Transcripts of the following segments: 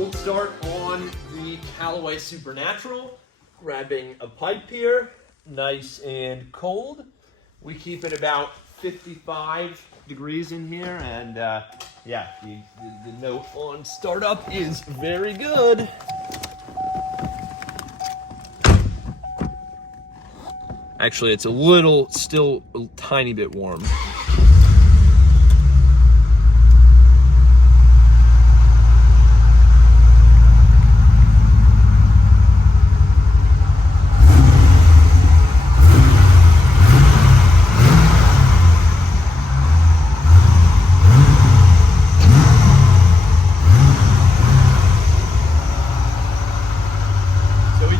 cold start on the Callaway Supernatural. Grabbing a pipe here, nice and cold. We keep it about 55 degrees in here, and yeah, the note on startup is very good. Actually, it's still a tiny bit warm.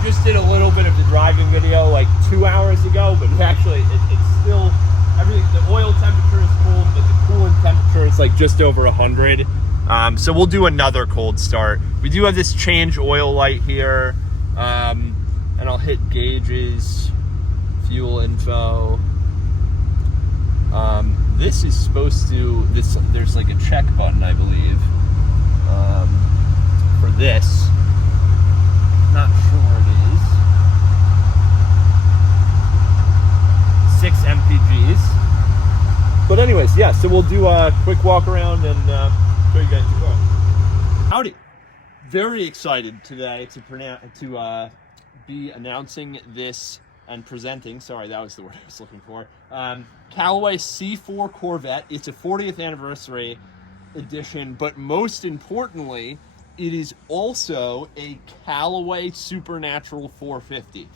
Just did a little bit of the driving video like 2 hours ago, but actually it's still everything. The oil temperature is cold, but the coolant temperature is like just over 100. So we'll do another cold start. We do have this change oil light here, and I'll hit gauges, fuel info. This is supposed to there's like a check button, I believe, for this. Not sure it is. 6 MPGs. But anyways, yeah, so we'll do a quick walk around and show you guys the car. Howdy. Very excited today to be announcing this and presenting, sorry, that was the word I was looking for, Callaway C4 Corvette. It's a 40th anniversary edition, but most importantly, it is also a Callaway Supernatural 450.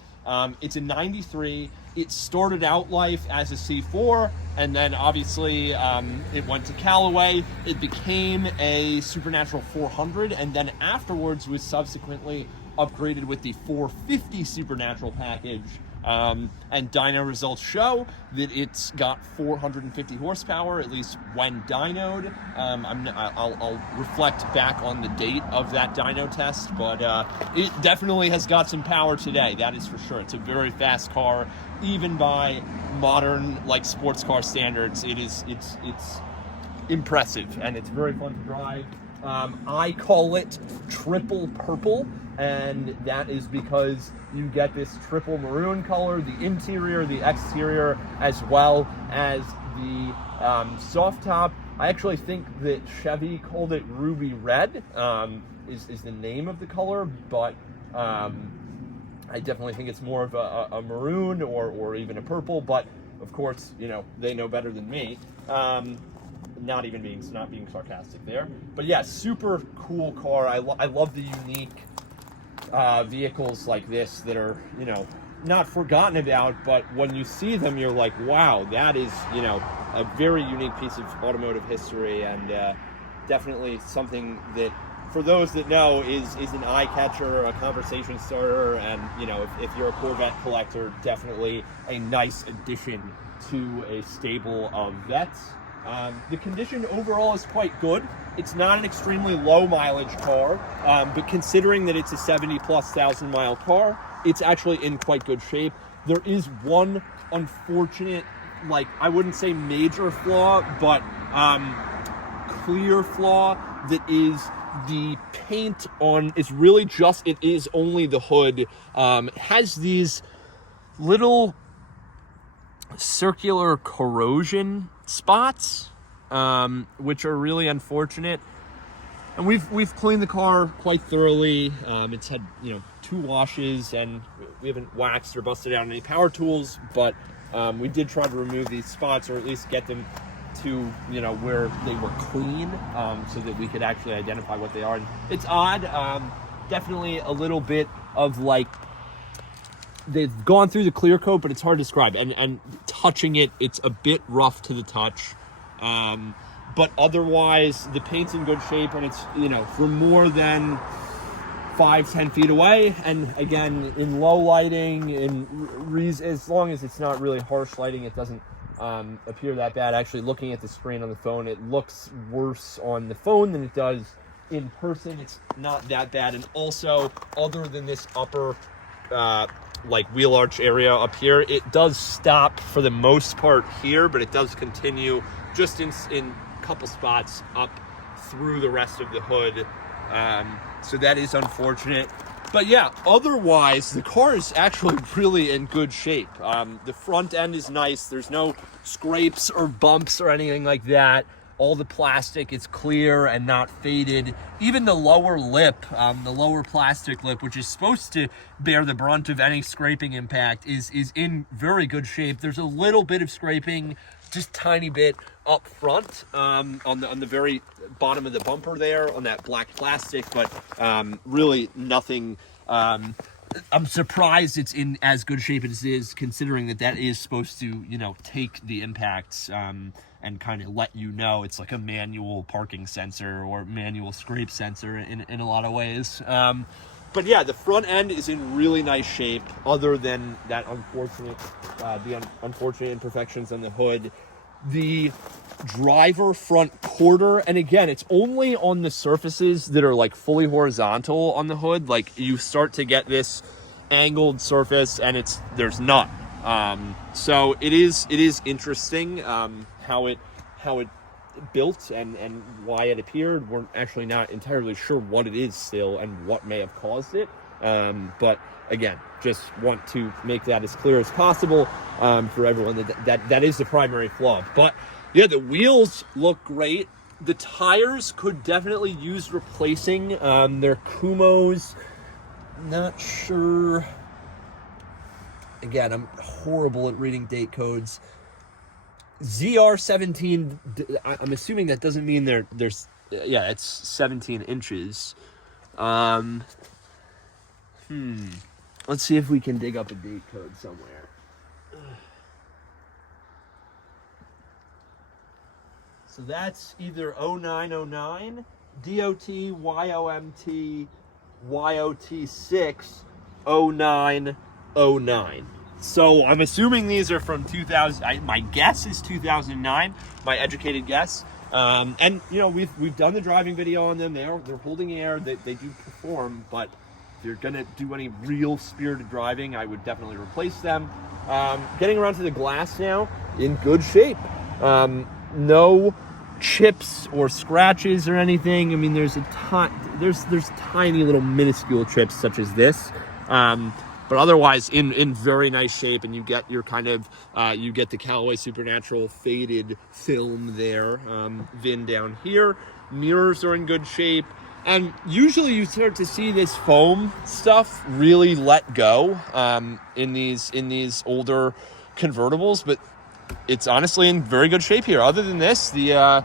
It's a 93. It started out life as a C4, and then obviously it went to Callaway. It became a Supernatural 400, and then afterwards was subsequently upgraded with the 450 Supernatural package. And dyno results show that it's got 450 horsepower, at least when dynoed. I'll reflect back on the date of that dyno test, but it definitely has got some power today, that is for sure. It's a very fast car, even by modern like sports car standards. It's impressive, and it's very fun to drive. I call it triple purple, and that is because you get this triple maroon color, the interior, the exterior, as well as the soft top. I actually think that Chevy called it ruby red, is the name of the color, but I definitely think it's more of a maroon or even a purple, but of course, you know, they know better than me. Not being sarcastic there, but yeah, super cool car. I love the unique vehicles like this that are, you know, not forgotten about, but when you see them, you're like, wow, that is, you know, a very unique piece of automotive history, and definitely something that, for those that know, is an eye catcher, a conversation starter, and, you know, if you're a Corvette collector, definitely a nice addition to a stable of vets. The condition overall is quite good. It's not an extremely low mileage car, but considering that it's a 70,000+ mile car, it's actually in quite good shape. There is one unfortunate, like, I wouldn't say major flaw, but clear flaw, that is the paint on, it is only the hood. It has these little circular corrosion spots, which are really unfortunate. And we've cleaned the car quite thoroughly. It's had, you know, 2 washes, and we haven't waxed or busted out any power tools, but we did try to remove these spots, or at least get them to, you know, where they were clean, so that we could actually identify what they are. And it's odd, definitely a little bit of like, they've gone through the clear coat, but it's hard to describe. And touching it, it's a bit rough to the touch. But otherwise, the paint's in good shape, and it's, you know, for more than 5-10 feet away. And again, in low lighting, as long as it's not really harsh lighting, it doesn't appear that bad. Actually, looking at the screen on the phone, it looks worse on the phone than it does in person. It's not that bad. And also, other than this upper like wheel arch area up here, it does stop for the most part here, but it does continue just in a couple spots up through the rest of the hood, So that is unfortunate. But yeah, otherwise, the car is actually really in good shape. The front end is nice. There's no scrapes or bumps or anything like that. All the plastic is clear and not faded. Even the lower lip, the lower plastic lip, which is supposed to bear the brunt of any scraping impact, is in very good shape. There's a little bit of scraping, just tiny bit up front, on the very bottom of the bumper there on that black plastic, but really nothing. I'm surprised it's in as good shape as it is, considering that is supposed to, take the impacts and kind of let you know. It's like a manual parking sensor or manual scrape sensor in a lot of ways. But yeah, the front end is in really nice shape, other than that unfortunate imperfections on the hood. The driver front quarter, and again, it's only on the surfaces that are like fully horizontal on the hood. Like, you start to get this angled surface, and there's none. So it is interesting how it built and why it appeared. We're actually not entirely sure what it is still and what may have caused it. But again, just want to make that as clear as possible for everyone that is the primary flaw. But yeah, the wheels look great. The tires could definitely use replacing. They're Kumos. Not sure. Again, I'm horrible at reading date codes. ZR17, I'm assuming that doesn't mean there's yeah, it's 17 inches. Let's see if we can dig up a date code somewhere. So that's either 0909, DOT, YOMT, YOT6, 0909. So I'm assuming these are from 2000. My guess is 2009. My educated guess. And we've done the driving video on them. They're holding air. They do perform, but if you're gonna do any real spirited driving, I would definitely replace them. Getting around to the glass now, in good shape. No chips or scratches or anything. I mean, there's tiny little minuscule chips such as this. But otherwise in very nice shape, and you get your kind of you get the Callaway Supernatural faded film there. VIN down here. Mirrors are in good shape, and usually you start to see this foam stuff really let go in these older convertibles, but it's honestly in very good shape here. Other than this, the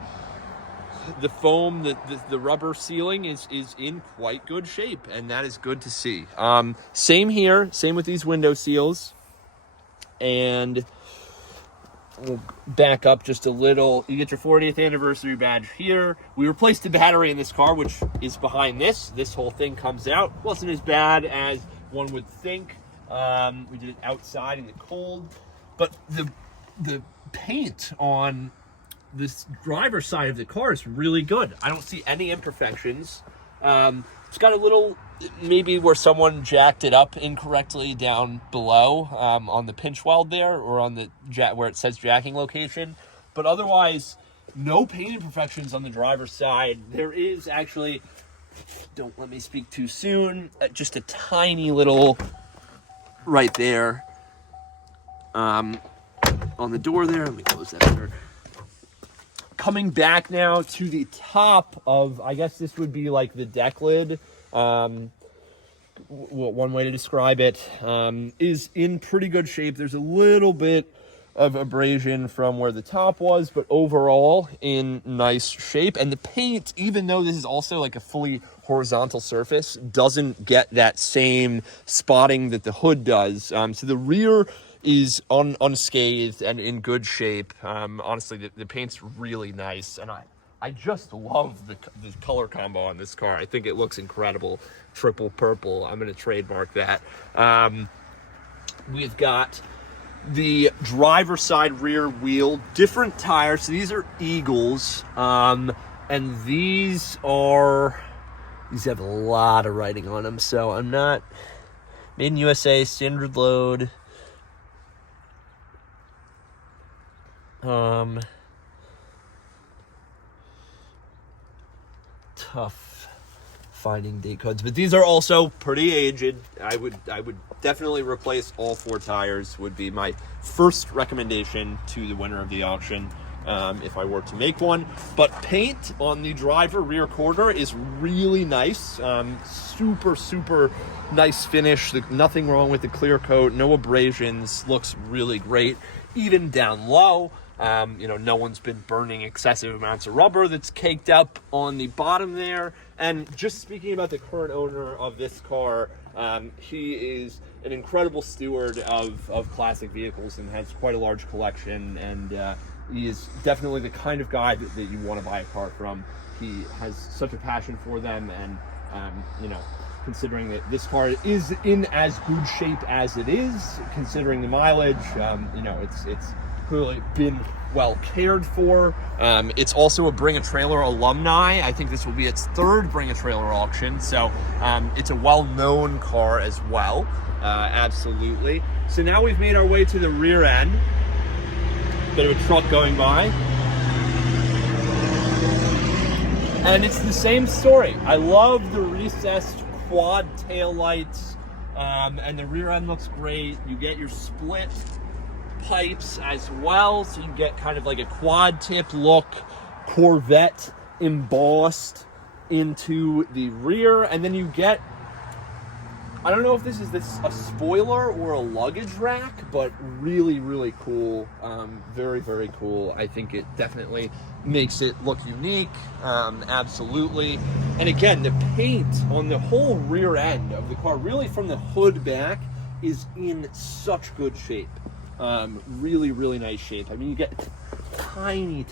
foam, the rubber sealing is in quite good shape, and that is good to see. Same here, same with these window seals. And we'll back up just a little. You get your 40th anniversary badge here. We replaced the battery in this car, which is behind this. This whole thing comes out. Wasn't as bad as one would think. We did it outside in the cold, but the paint on this driver's side of the car is really good. I don't see any imperfections. It's got a little, maybe where someone jacked it up incorrectly down below on the pinch weld there, or on the where it says jacking location. But otherwise, no paint imperfections on the driver's side. There is actually, don't let me speak too soon, just a tiny little right there on the door there. Let me close that door. Coming back now to the top of, I guess this would be like the deck lid. One way to describe it is in pretty good shape. There's a little bit of abrasion from where the top was, but overall in nice shape. And the paint, even though this is also like a fully horizontal surface, doesn't get that same spotting that the hood does. So the rear is unscathed and in good shape. Honestly, the paint's really nice, and I just love the color combo on this car. I think it looks incredible. Triple purple. I'm going to trademark that. We've got the driver's side rear wheel, different tires. So these are Eagles, and these have a lot of writing on them. So I'm not made in USA, standard load. Tough finding date codes, but these are also pretty aged. I would definitely replace all 4 tires, would be my first recommendation to the winner of the auction, if I were to make one. But paint on the driver rear quarter is really nice. Super nice finish. Nothing wrong with the clear coat, no abrasions, looks really great. Even down low, no one's been burning excessive amounts of rubber that's caked up on the bottom there. And just speaking about the current owner of this car, he is an incredible steward of classic vehicles and has quite a large collection, and he is definitely the kind of guy that you want to buy a car from. He has such a passion for them, and considering that this car is in as good shape as it is, considering the mileage, it's clearly been well cared for. It's also a Bring a Trailer alumni. I think this will be its 3rd Bring a Trailer auction, so it's a well-known car as well. Absolutely. So now we've made our way to the rear end. Bit of a truck going by. And it's the same story. I love the recessed quad tail lights, and the rear end looks great. You get your split pipes as well, so you get kind of like a quad tip look, Corvette embossed into the rear, and then you get, I don't know if this is a spoiler or a luggage rack, but really cool. Very cool. I think it definitely makes it look unique. Absolutely. And again, the paint on the whole rear end of the car, really from the hood back, is in such good shape. Really nice shape. I mean, you get tiny,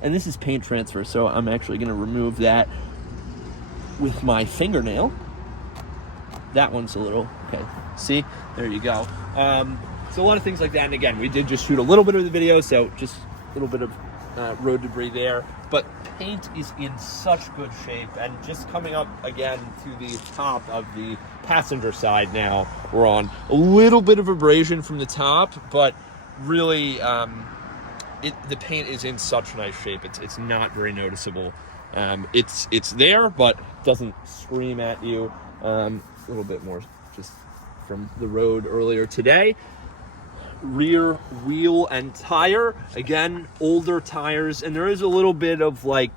and this is paint transfer, so I'm actually going to remove that with my fingernail. That one's a little, okay, see, there you go. So a lot of things like that, and again, we did just shoot a little bit of the video, so just a little bit of road debris there, but paint is in such good shape. And just coming up again to the top of the passenger side now, we're on a little bit of abrasion from the top, but really the paint is in such nice shape. It's not very noticeable. It's there, but doesn't scream at you. A little bit more just from the road earlier today. Rear wheel and tire, again, older tires, and there is a little bit of like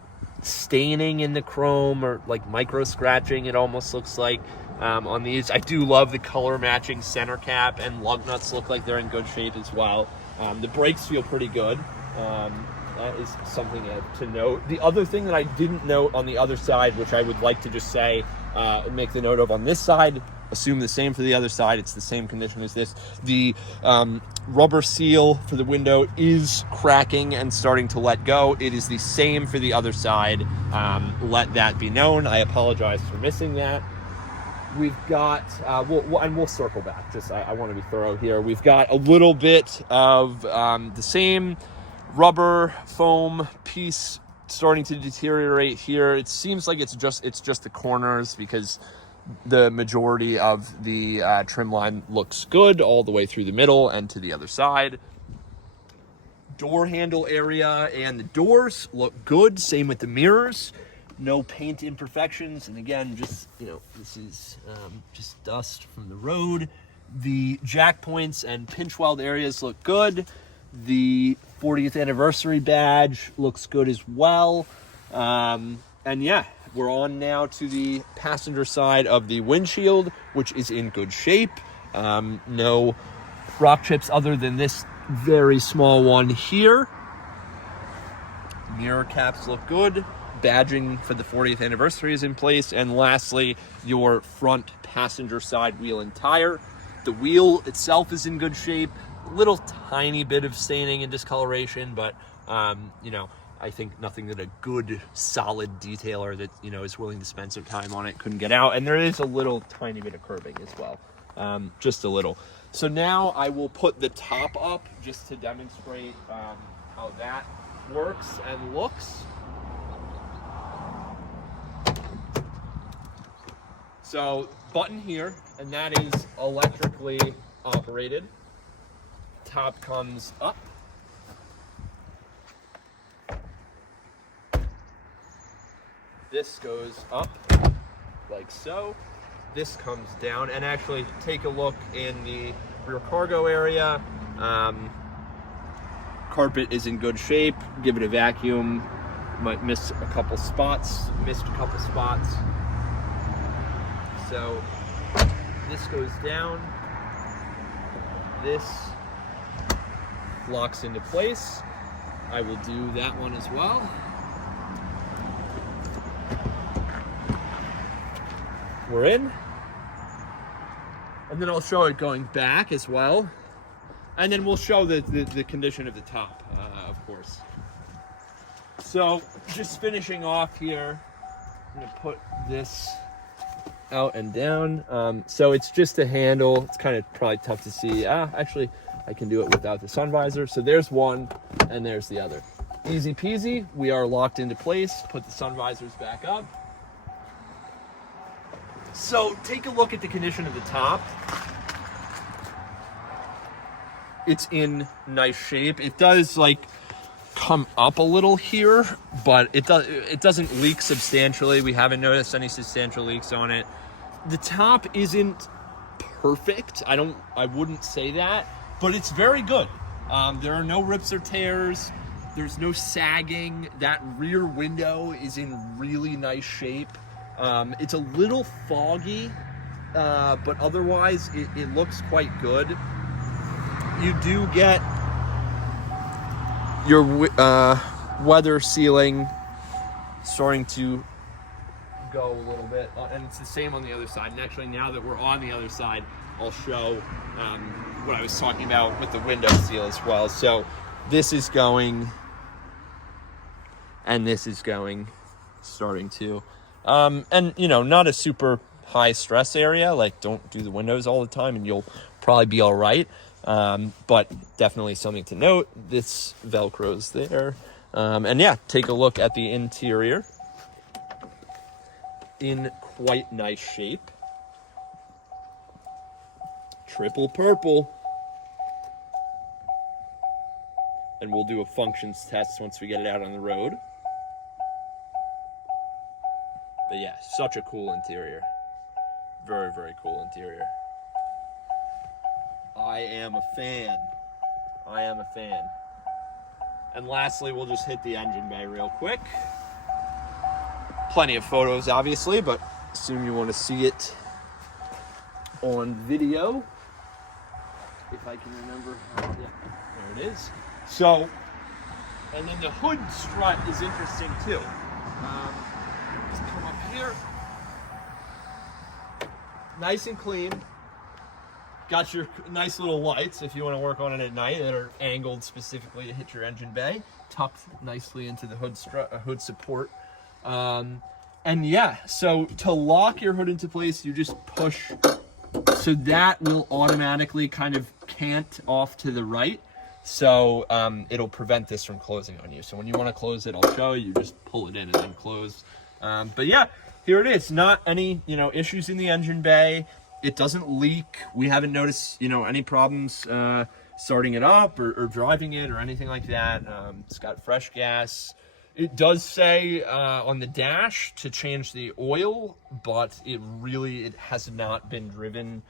staining in the chrome, or like micro scratching, it almost looks like, on these. I do love the color matching center cap, and lug nuts look like they're in good shape as well. The brakes feel pretty good. That is something to note. The other thing that I didn't note on the other side, which I would like to just say, make the note of on this side, assume the same for the other side, it's the same condition as this. The rubber seal for the window is cracking and starting to let go. It is the same for the other side. Let that be known. I apologize for missing that. We've got, and we'll circle back, just I want to be thorough here. We've got a little bit of the same rubber foam piece starting to deteriorate here. It seems like it's just the corners, because the majority of the trim line looks good all the way through the middle and to the other side. Door handle area and the doors look good. Same with the mirrors. No paint imperfections. And again, just, this is just dust from the road. The jack points and pinch weld areas look good. The 40th anniversary badge looks good as well. And yeah, we're on now to the passenger side of the windshield, which is in good shape. No rock chips other than this very small one here. Mirror caps look good. Badging for the 40th anniversary is in place. And lastly, your front passenger side wheel and tire. The wheel itself is in good shape. Little tiny bit of staining and discoloration, but I think nothing that a good solid detailer that is willing to spend some time on it couldn't get out. And there is a little tiny bit of curbing as well, just a little. So now I will put the top up just to demonstrate how that works and looks. So button here, and that is electrically operated. Top comes up. This goes up. like so. This comes down, and actually take a look in the rear cargo area. Carpet is in good shape. Give it a vacuum. Might miss a couple spots. Missed a couple spots. So this goes down. This locks into place. I will do that one as well. We're in. And then I'll show it going back as well. And then we'll show the condition of the top, of course. So just finishing off here, I'm gonna put this out and down. So it's just a handle. It's kind of probably tough to see. Actually, I can do it without the sun visor. So there's one and there's the other. Easy peasy. We are locked into place. Put the sun visors back up. So take a look at the condition of the top. It's in nice shape. It does like come up a little here, but it doesn't leak substantially. We haven't noticed any substantial leaks on it. The top isn't perfect. I wouldn't say that, but it's very good. There are no rips or tears. There's no sagging. That rear window is in really nice shape. It's a little foggy, but otherwise it looks quite good. You do get your weather sealing starting to go a little bit, and it's the same on the other side. And actually, now that we're on the other side, I'll show what I was talking about with the window seal as well. So this is going, and this is going, starting to, and you know, not a super high stress area. Like, don't do the windows all the time, and you'll probably be all right. But definitely something to note. This Velcro's there. And yeah, take a look at the interior. In quite nice shape. Triple purple. And we'll do a functions test once we get it out on the road. But yeah, such a cool interior. Very, very cool interior. I am a fan. I am a fan. And lastly, we'll just hit the engine bay real quick. Plenty of photos, obviously, but assume you want to see it on video. If I can remember. Yeah, there it is. So, and then the hood strut is interesting too. Just come up here. Nice and clean. Got your nice little lights if you want to work on it at night that are angled specifically to hit your engine bay, tucked nicely into the hood support. And yeah, so to lock your hood into place, you just push, so that will automatically kind of cant off to the right. So it'll prevent this from closing on you. So when you want to close it, I'll show you, just pull it in and then close. But yeah, here it is. Not any, issues in the engine bay. It doesn't leak. We haven't noticed, any problems starting it up or driving it or anything like that. It's got fresh gas. It does say on the dash to change the oil, but it has not been driven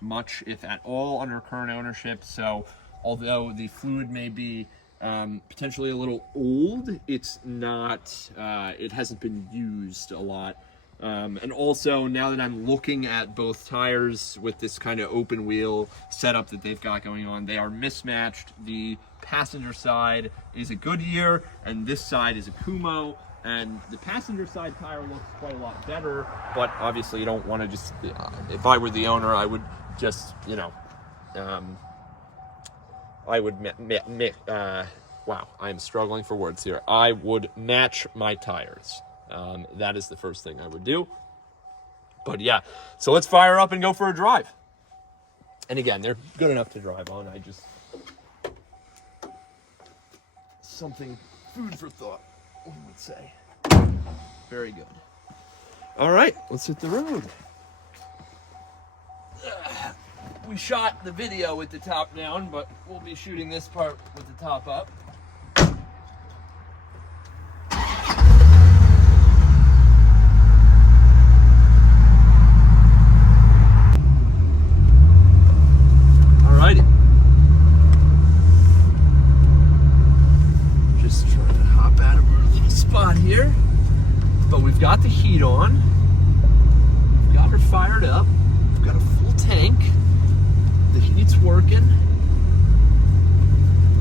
much, if at all, under current ownership. So although the fluid may be potentially a little old, it's not, it hasn't been used a lot. And also, now that I'm looking at both tires with this kind of open wheel setup that they've got going on, they are mismatched. The passenger side is a Goodyear, and this side is a Kumho. And the passenger side tire looks quite a lot better, but obviously you don't want to just, if I were the owner, I would just, I would, wow, I'm struggling for words here. I would match my tires. That is the first thing I would do. But yeah, so let's fire up and go for a drive. And again, they're good enough to drive on. I just, something, food for thought, one would say. Very good. All right, let's hit the road. We shot the video with the top down, but we'll be shooting this part with the top up. heat on. We've got her fired up. We've got a full tank. The heat's working.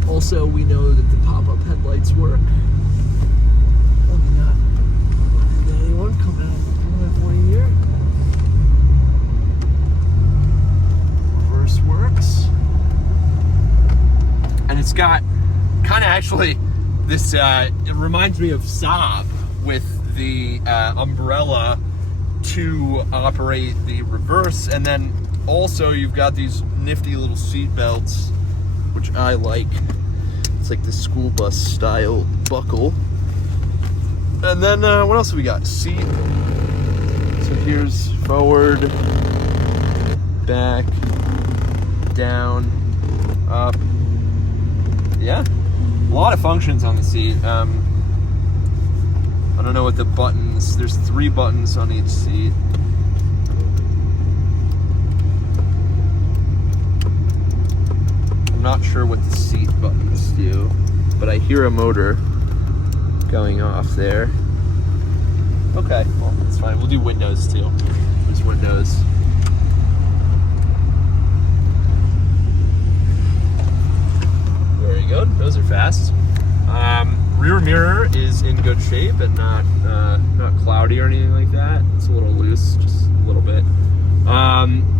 Also, we know that the pop-up headlights work. Oh, we got anyone coming out of the driveway here. Reverse works. And it's got kind of actually this, it reminds me of Saab with the umbrella to operate the reverse. And then also you've got these nifty little seat belts, which I like. It's like the school bus style buckle. And then what else have we got? Seat. So here's forward, back, down, up. Yeah, a lot of functions on the seat. I don't know what the buttons. There's 3 buttons on each seat. I'm not sure what the seat buttons do, but I hear a motor going off there. Okay, well, that's fine. We'll do windows too. There's windows. Very good. Those are fast. Rear mirror is in good shape and not cloudy or anything like that. It's a little loose, just a little bit.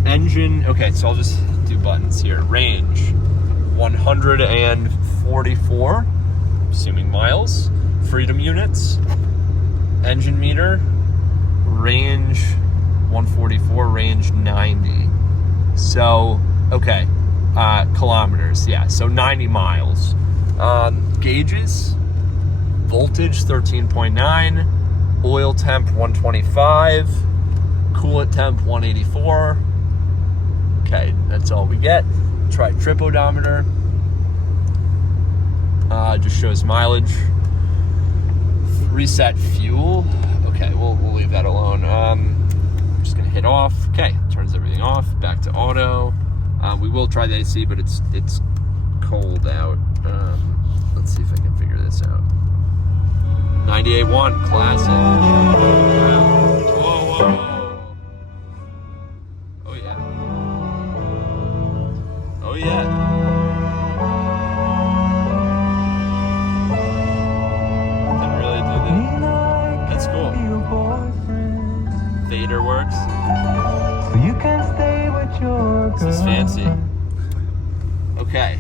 Engine. Okay, so I'll just do buttons here. Range 144, assuming miles. Freedom units. Engine meter. Range 144, range 90. So, okay. Kilometers, yeah, so 90 miles. Gauges, voltage 13.9, oil temp 125, coolant temp 184. Okay, that's all we get. Try trip odometer. Just shows mileage. Reset fuel. Okay, we'll leave that alone. I'm just gonna hit off. Okay, turns everything off. Back to auto. We will try the AC, but it's cold out. Let's see if I can figure this out. 98.1, classic. Wow. Whoa. Oh yeah. Oh yeah. Can really do that. That's cool. Fader works. So you can stay with your girl. This is fancy. Okay.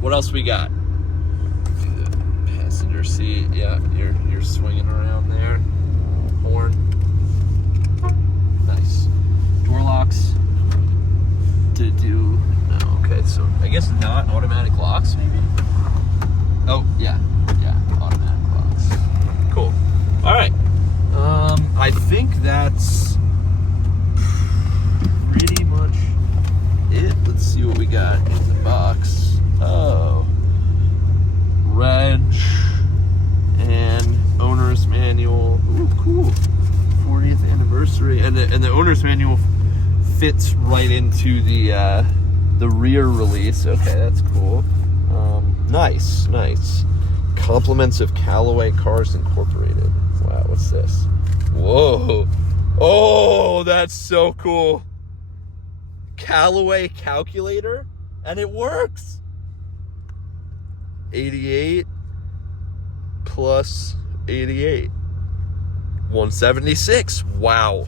What else we got? The passenger seat. Yeah, you're swinging around there. Horn. Nice. Door locks. No. Okay, so I guess not automatic locks, maybe. Oh yeah, automatic locks. Cool. All right. I think that's pretty much it. Let's see what we got in the box. Oh, reg and owner's manual. Ooh, cool. 40th anniversary, and the owner's manual fits right into the rear release. Okay, that's cool. Nice. Compliments of Callaway Cars Incorporated. Wow, what's this? Whoa. Oh, that's so cool. Callaway calculator, and it works. 88 plus 88. 176. Wow.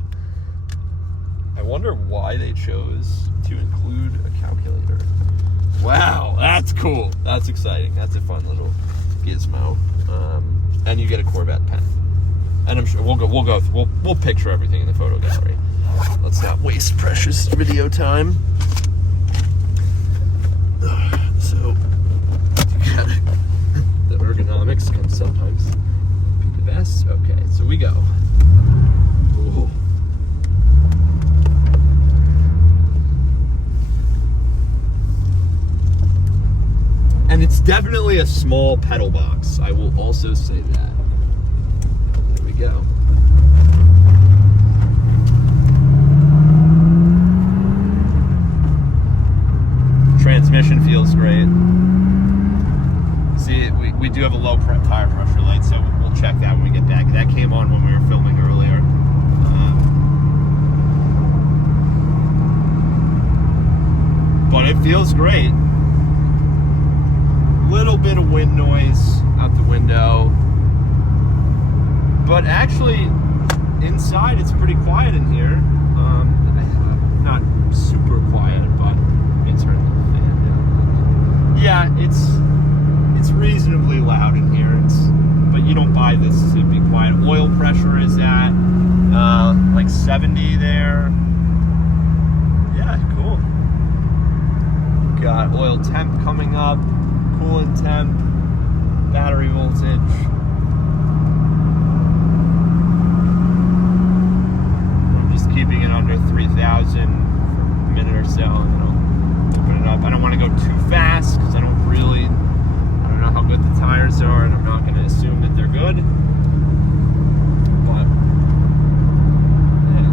I wonder why they chose to include a calculator. Wow, that's cool. That's exciting. That's a fun little gizmo. And you get a Corvette pen. And I'm sure we'll picture everything in the photo gallery. Let's not waste precious video time. So, the ergonomics can sometimes be the best. Okay, so we go. Ooh. And it's definitely a small pedal box. I will also say that. There we go. Transmission feels great. See, we do have a low tire pressure light, so we'll check that when we get back. That came on when we were filming great. Little bit of wind noise out the window, but actually inside it's pretty quiet in here. Not super quiet, but it's turn the fan down. Yeah, it's reasonably loud in here. But you don't buy this to be quiet. Oil pressure is at like 70 there. Yeah, cool. Got oil temp coming up, coolant temp, battery voltage. I'm just keeping it under 3,000 for a minute or so, and then I'll open it up. I don't want to go too fast because I don't know how good the tires are, and I'm not going to assume that they're good. But yeah.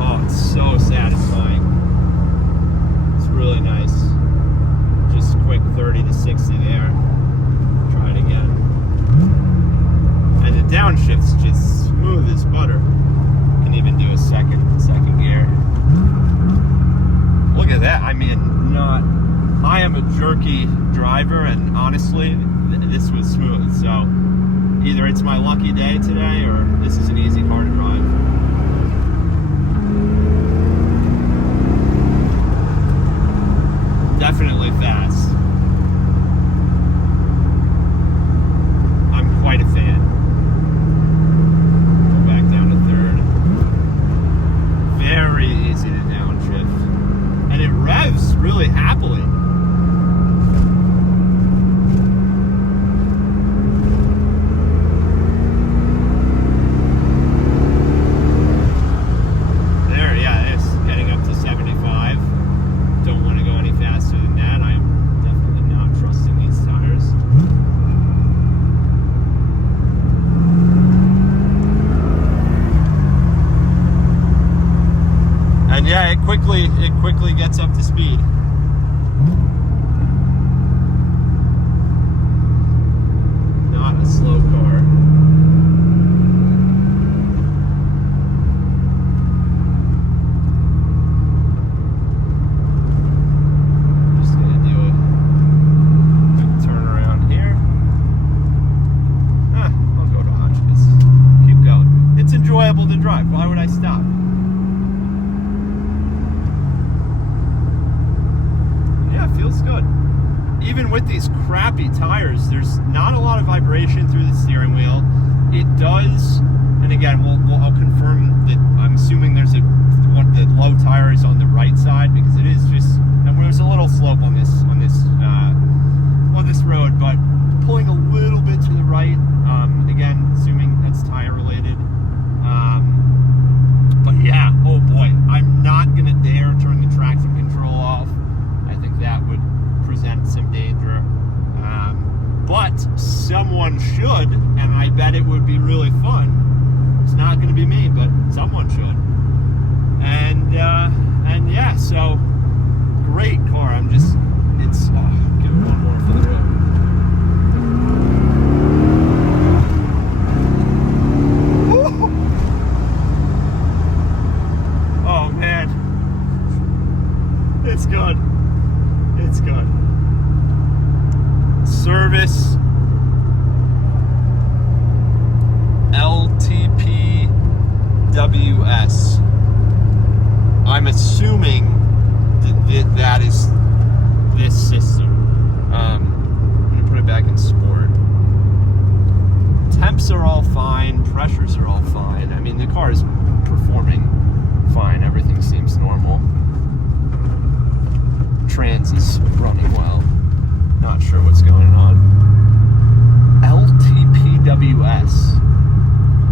Oh, it's so satisfying. It's really nice. Just quick 30 to 60 there. Try it again. And the downshift's just smooth as butter. Can even do a second gear. Look at that. I mean, I am a jerky driver, and honestly, this was smooth. So either it's my lucky day today, or this is an easy car to drive. Definitely fast. I'm quite a fan. Go back down to third. Very easy to downshift. And it revs really happily. There, yeah, it's getting up to 75. Don't want to go any faster than that. I'm definitely not trusting these tires. And yeah, it quickly gets up to speed. Not a slow car. Just gonna do a quick turnaround here. I'll go to Hotchkiss. Keep going. It's enjoyable to drive. Why would I stop? Feels good. Even with these crappy tires, there's not a lot of vibration through the steering wheel. It does, and again, I'll confirm that. I'm assuming the low tire is on the right side, because it is just, and there's a little slope on this road, but pulling a little bit to the right. Again, assuming that's tire related. But yeah, oh boy, I'm not gonna dare turn the traction control off. That would present some danger, but someone should, and I bet it would be really fun. It's not going to be me, but someone should. And yeah, so great car. Give it one more for the road. Woo! Oh man, it's good. It's good. Service LTPWS. I'm assuming that is this system. I'm going to put it back in sport. Temps are all fine. Pressures are all fine. I mean, the car is performing fine. Everything seems normal. Trans is running well. Not sure what's going on. LTPWS.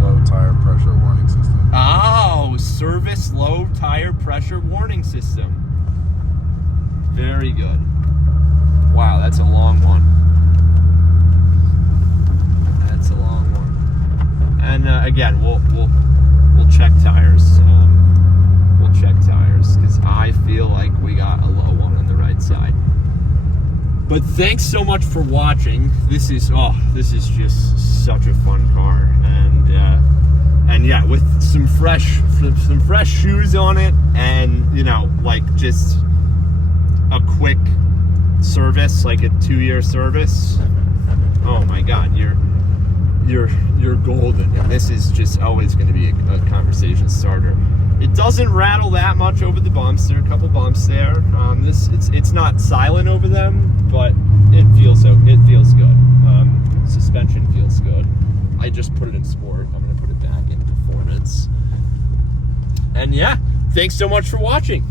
Low tire pressure warning system. Oh, service low tire pressure warning system. Very good. Wow, that's a long one. That's a long one. And again, we'll check tires. We'll check tires because I feel like we got a low one on the right side. But thanks so much for watching. This is just such a fun car, and And yeah, with some fresh shoes on it, and you know, like just a quick service, like a 2-year service. Oh my God, you're golden. And this is just always going to be a conversation starter. It doesn't rattle that much over the bumps. There are a couple bumps there. It's not silent over them, but it feels good. Suspension feels good. I just put it in sport. I'm gonna put it back in performance. And yeah, thanks so much for watching.